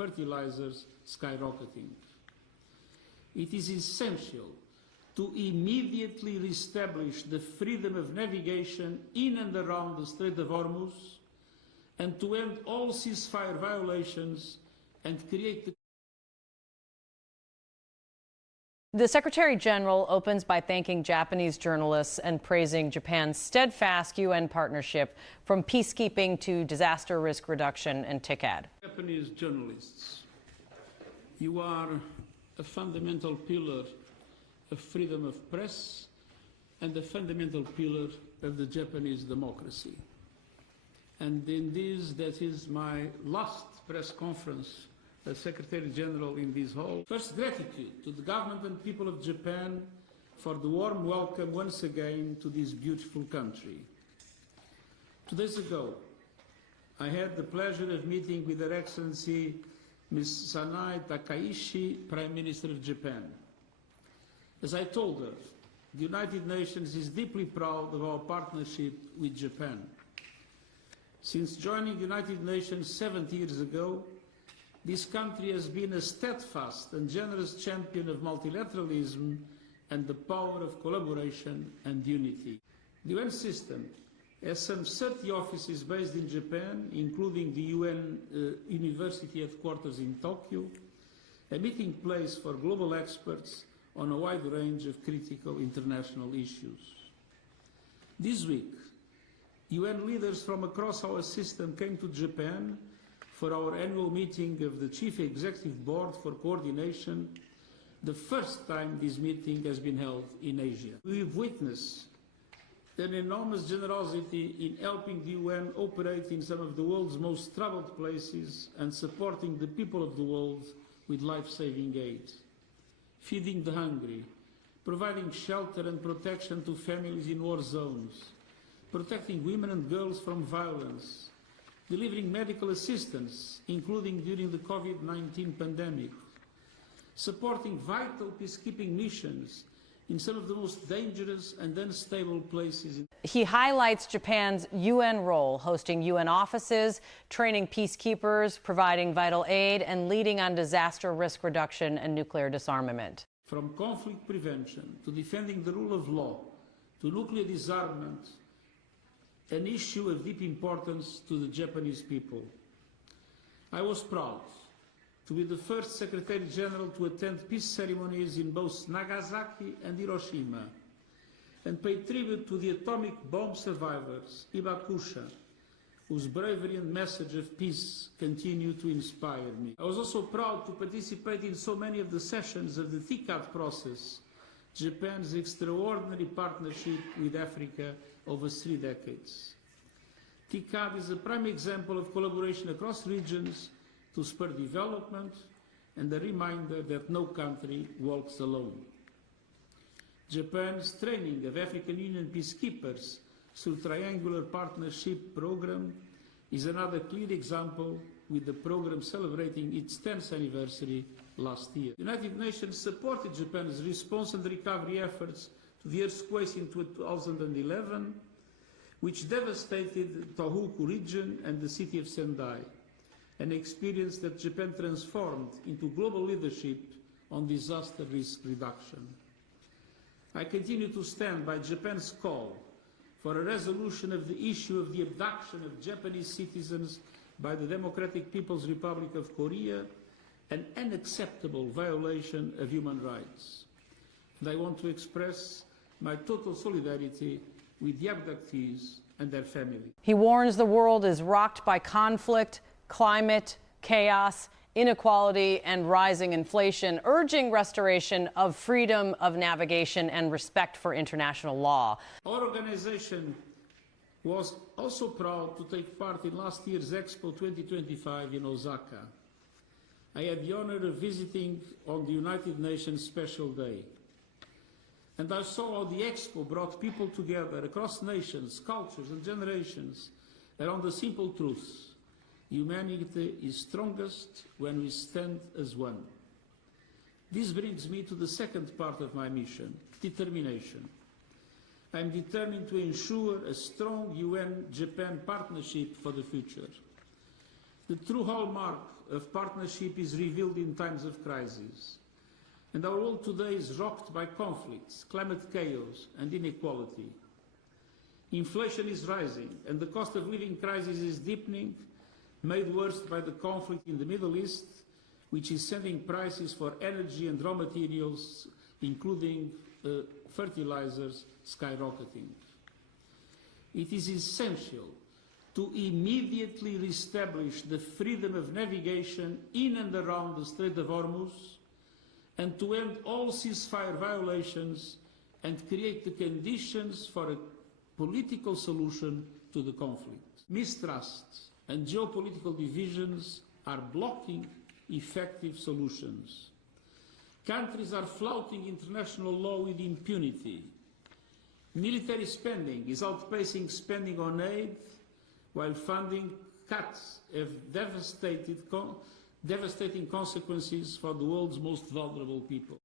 fertilizers skyrocketing. It is essential to immediately reestablish the freedom of navigation in and around the Strait of Hormuz and to end all ceasefire violations and create the The Secretary General opens by thanking Japanese journalists and praising Japan's steadfast UN partnership from peacekeeping to disaster risk reduction and TICAD. Japanese journalists, you are a fundamental pillar of freedom of press and a fundamental pillar of the Japanese democracy. And in this, that is my last press conference as Secretary General in this hall. First, gratitude to the government and people of Japan for the warm welcome once again to this beautiful country. 2 days ago, I had the pleasure of meeting with Her Excellency Ms. Sanae Takaishi, Prime Minister of Japan. As I told her, the United Nations is deeply proud of our partnership with Japan. Since joining the United Nations 70 years ago, this country has been a steadfast and generous champion of multilateralism and the power of collaboration and unity. The UN system has some 30 offices based in Japan, including the UN University headquarters in Tokyo, a meeting place for global experts on a wide range of critical international issues. This week, UN leaders from across our system came to Japan for our annual meeting of the Chief Executive Board for coordination, the first time this meeting has been held in Asia. We've witnessed an enormous generosity in helping the UN operate in some of the world's most troubled places and supporting the people of the world with life-saving aid, feeding the hungry, providing shelter and protection to families in war zones, protecting women and girls from violence, delivering medical assistance, including during the COVID-19 pandemic, supporting vital peacekeeping missions in some of the most dangerous and unstable places. He highlights Japan's UN role, hosting UN offices, training peacekeepers, providing vital aid, and leading on disaster risk reduction and nuclear disarmament. From conflict prevention to defending the rule of law to nuclear disarmament, an issue of deep importance to the Japanese people. I was proud to be the first Secretary General to attend peace ceremonies in both Nagasaki and Hiroshima and pay tribute to the atomic bomb survivors, Ibakusha, whose bravery and message of peace continue to inspire me. I was also proud to participate in so many of the sessions of the TICAD process, Japan's extraordinary partnership with Africa over 3 decades. TICAD is a prime example of collaboration across regions to spur development and a reminder that no country walks alone. Japan's training of African Union peacekeepers through Triangular Partnership Program is another clear example, with the program celebrating its 10th anniversary last year. The United Nations supported Japan's response and recovery efforts to the earthquakes in 2011, which devastated Tohoku region and the city of Sendai, an experience that Japan transformed into global leadership on disaster risk reduction. I continue to stand by Japan's call for a resolution of the issue of the abduction of Japanese citizens by the Democratic People's Republic of Korea, an unacceptable violation of human rights. And I want to express my total solidarity with the abductees and their families. He warns the world is rocked by conflict, climate, chaos, inequality, and rising inflation, urging restoration of freedom of navigation and respect for international law. Our organization was also proud to take part in last year's Expo 2025 in Osaka. I had the honor of visiting on the United Nations Special Day. And I saw how the Expo brought people together across nations, cultures, and generations around the simple truth: humanity is strongest when we stand as one. This brings me to the second part of my mission: determination. I am determined to ensure a strong UN-Japan partnership for the future. The true hallmark of partnership is revealed in times of crisis. And our world today is rocked by conflicts, climate chaos, and inequality. Inflation is rising, and the cost of living crisis is deepening, made worse by the conflict in the Middle East, which is sending prices for energy and raw materials, including fertilizers, skyrocketing. It is essential to immediately reestablish the freedom of navigation in and around the Strait of Hormuz, and to end all ceasefire violations and create the conditions for a political solution to the conflict. Mistrust and geopolitical divisions are blocking effective solutions. Countries are flouting international law with impunity. Military spending is outpacing spending on aid, while funding cuts have devastating consequences for the world's most vulnerable people.